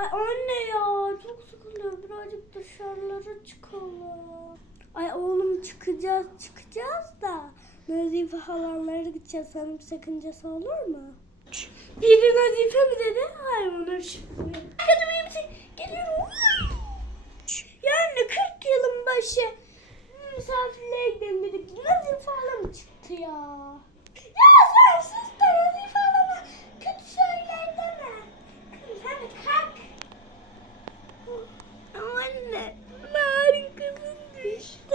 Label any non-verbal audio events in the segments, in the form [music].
Ay anne ya çok sıkılıyor. Birazcık dışarılara çıkalım. Ay oğlum çıkacağız çıkacağız da. Nazife halanlara gideceğiz. Bir sakıncası olur mu? Biri Nazife mi dedi? Hayır onu şimdi. Kadın iyi misin? Geliyorum. Yani 40 yılın başı misafirliğe gidelim dedik. Nazife hala mı çıktı ya? Ya sen sus da Nazife halama kötü şeyler deme. Kızım sen de kalk. Anne, Narin kızın düştü.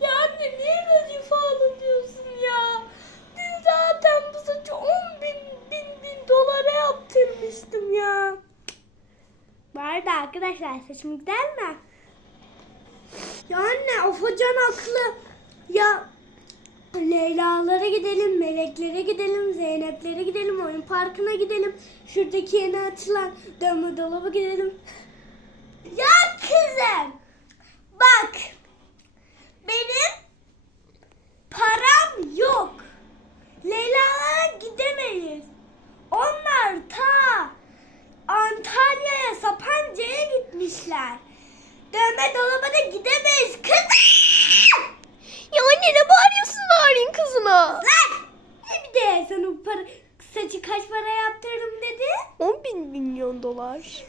ya anne niye Nazife hala diyorsun ya? Dün zaten bu saçı 10 bin, bin, bin dolara yaptırmıştım ya. Arada arkadaşlar saçım güzel mi? Ya anne of hocan haklı. Ya Leyla'lara gidelim, Meleklere gidelim, Zeynep'lere gidelim, oyun parkına gidelim. Şuradaki yeni açılan dönme dolaba gidelim. Ya kızım bak benim param yok. Leyla'lara gidemeyiz. Onlar ta Antalya'ya, gitmişler. Dönme dolaba da gidemeyiz kızım. Ya anne ne bağırıyorsun Narin kızına? Lan! Bir de sana bu para, saçı kaç para yaptırdım dedi. 10 bin milyon dolar.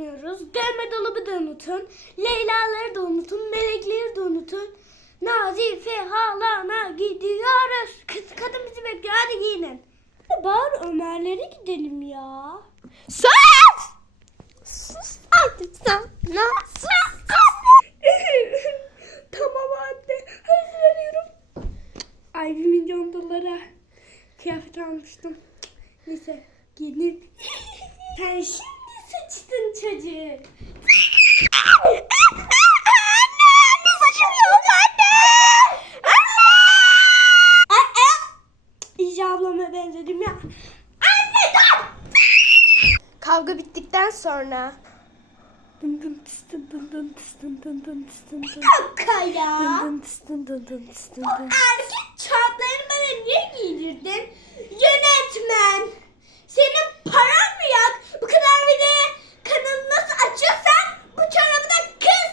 Gitmiyoruz. Dövme dolabı da unutun. Leyla'ları da unutun. Melekleri de unutun. Nazife halana gidiyoruz. Kız kadın bizi bekliyor. Hadi giyinin. Bari Ömer'lere gidelim ya. Sus! Sus artık sen. Ne? Sus! [laughs] tamam anne. Hadi veriyorum. Ay bir milyon dolara kıyafet almıştım. Neyse giyinip. [laughs] Sen şimdi sıçtın çocuk. [laughs] anne! Anne saçım yok anne! Anne! İyice ablama benzedim ya. Anne dur! Kavga bittikten sonra. Dın dın tıs dın dın dın tıs dın dın dın tıs dın dın. Dakika ya. Dın dın tıs dın dın dın tıs dın O erkek çoraplarını bana niye giydirdin? Yönetmen. Senin paran mı yok? Bu kadar videoya kanalı nasıl açıyorsan bu çorabı da kız.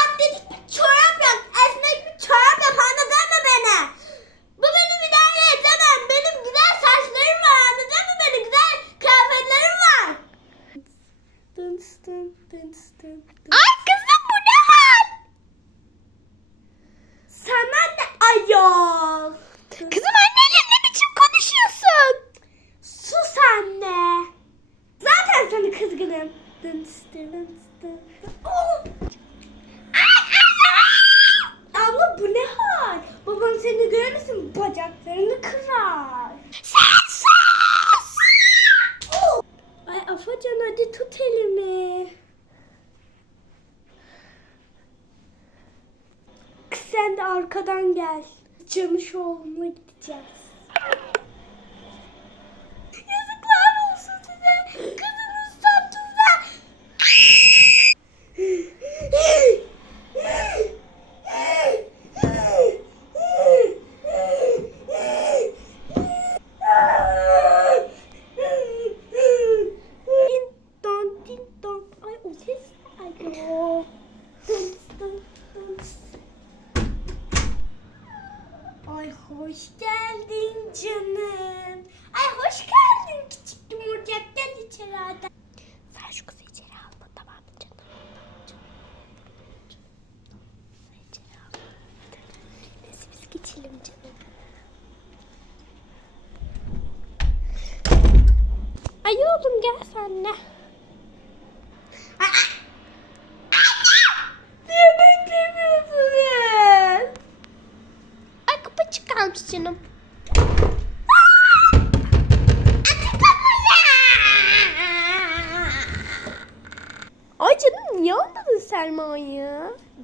Atletik bir çorap yap. Esnek bir çorap yap. Anladın mı beni? Bu benim idare edemem. Benim güzel saçlarım var. Anladın mı beni? Güzel kıyafetlerim var. Dın dın dın dın dın. Ay kızım bu ne hal? Sana ne ayol? Kızım annenle ne biçim konuşuyorsun? Sus anne. Zaten sana kızgınım. Dın tıs dın tıs dın. Oh! Abla bu ne hal? Baban seni görmesin bacaklarını kırar. Ay Afacan hadi tut elimi. Kız sen de arkadan gel. Canış oğluna gideceğiz. Ay hoş geldin canım. Ay hoş geldin küçük yumurcak. Gel içeri hadi. Sen şu kızı içeri alma tamam mı canım? İçeri alma. Neyse biz geçelim canım. Ay oğlum gel sen kalmış canım. Ay canım niye almadın Selma'yı?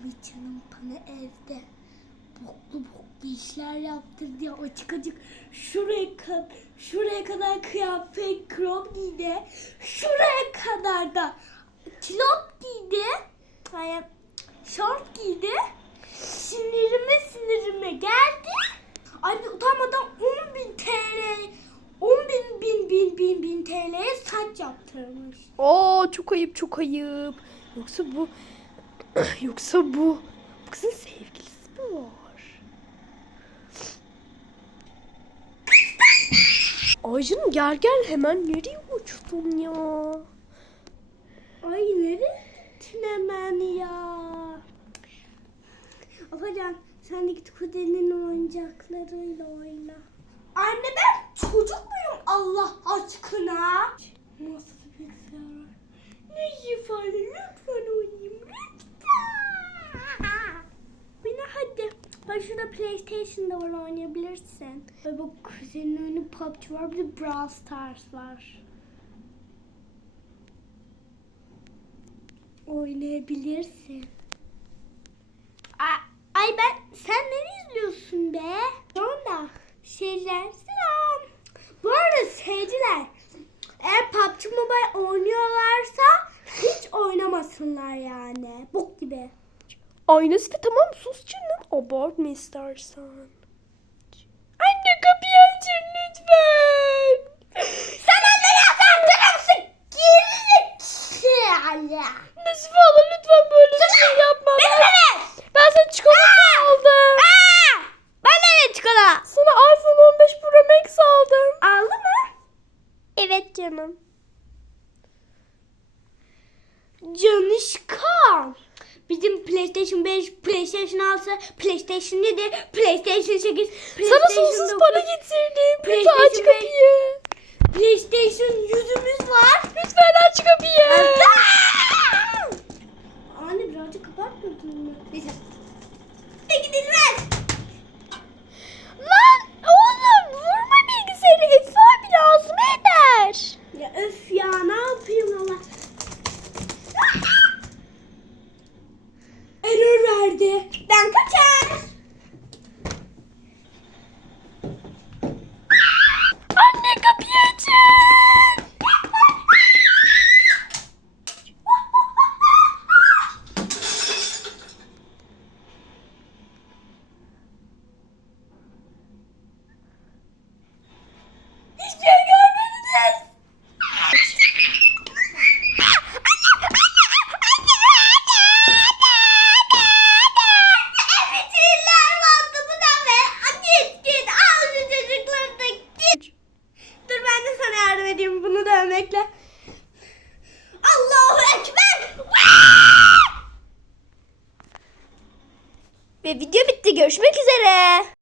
Ay canım bana evde boklu boklu işler yaptırdı ya açık açık şuraya, kadar şuraya kadar kıyafet krop giydi. Şuraya kadar da kilot giydi. Yani şort giydi. Sinirime sinirime geldi. Ay, çok ayıp çok ayıp. Yoksa bu [clears throat] yoksa bu bu kızın sevgilisi mi var? Ay canım gel gel hemen nereye uçtun ya? Ay nereye gittin hemen ya? Afacan sen de git kuzenin oyuncaklarıyla oyna. Anne ben çocuk muyum Allah aşkına? Nasıl bilgisayar var? Ne ifade lütfen oynayayım lütfen. Beni hadi. Bak şurada PlayStation'da var oynayabilirsin. Ve bak kuzenin oyunu PUBG var bir de Brawl Stars var. Oynayabilirsin. Ay ben sen ne izliyorsun be? Sonra Ay Nazife tamam sus canım. Abartma istersen. Anne kapıyı açın lütfen. Sen onları yaparsın mısın? Gerizekalı. Nazife hala lütfen böyle şey yapma. Ben, ben sana çikolata aldım. Ben nereye çikolata? Sana iPhone 15 Pro Max aldım. Aldı mı? Evet canım. Canışkan. Bizim PlayStation 5, PlayStation 6, PlayStation 7, PlayStation 8, PlayStation Sana sonsuz 9, para getirdim. Lütfen aç kapıyı. PlayStation yüzümüz var. Lütfen aç kapıyı. Anne birazcık kapatmadın mı? Neyse. De gidelim lan. Lan oğlum vurma bilgisayarı. Efe abi lazım eder. Ya öf ya ne yapayım ama. Error verdi. Ben kaçar. Anne kapıyı açın. Hiçbir şey görmediniz. Evet, iller vardı bu da be. Git git al şu çocukları da git. Dur ben de sana yardım edeyim bunu dövmekle. Allahu Ekber. Ve video bitti. Görüşmek üzere.